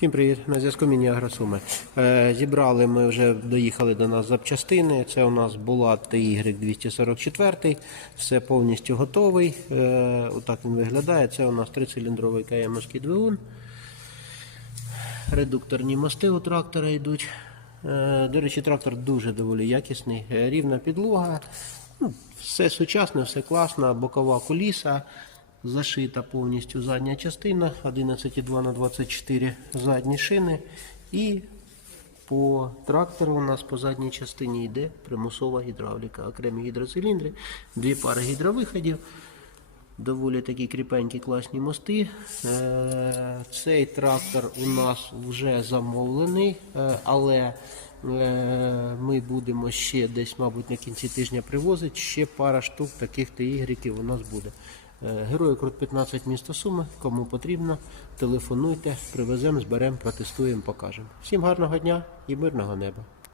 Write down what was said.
Всім привіт, на зв'язку міні Агросуми. Е, зібрали ми вже доїхали до нас запчастини. Це у нас була TY 244, все повністю готовий. Е, отак він виглядає. Це у нас трициліндровий КМський двигун. Редукторні мости у трактора йдуть. Е, До речі, трактор дуже доволі якісний. Рівна підлога. Ну, Все сучасне, все класно, бокова куліса. Зашита повністю задня частина 11,2 на 24 задні шини. І по трактору у нас по задній частині йде примусова гідравліка. Окремі гідроциліндри, дві пари гідровиходів. Доволі такі кріпенькі класні мости. Е, Цей трактор у нас вже замовлений, е, але е, ми будемо ще десь, мабуть, на кінці тижня привозити. Ще пара штук таких тигриків у нас буде. Герої Крут 15 місто Суми. Кому потрібно, телефонуйте, привеземо, зберемо, протестуємо, покажемо. Всім гарного дня і мирного неба.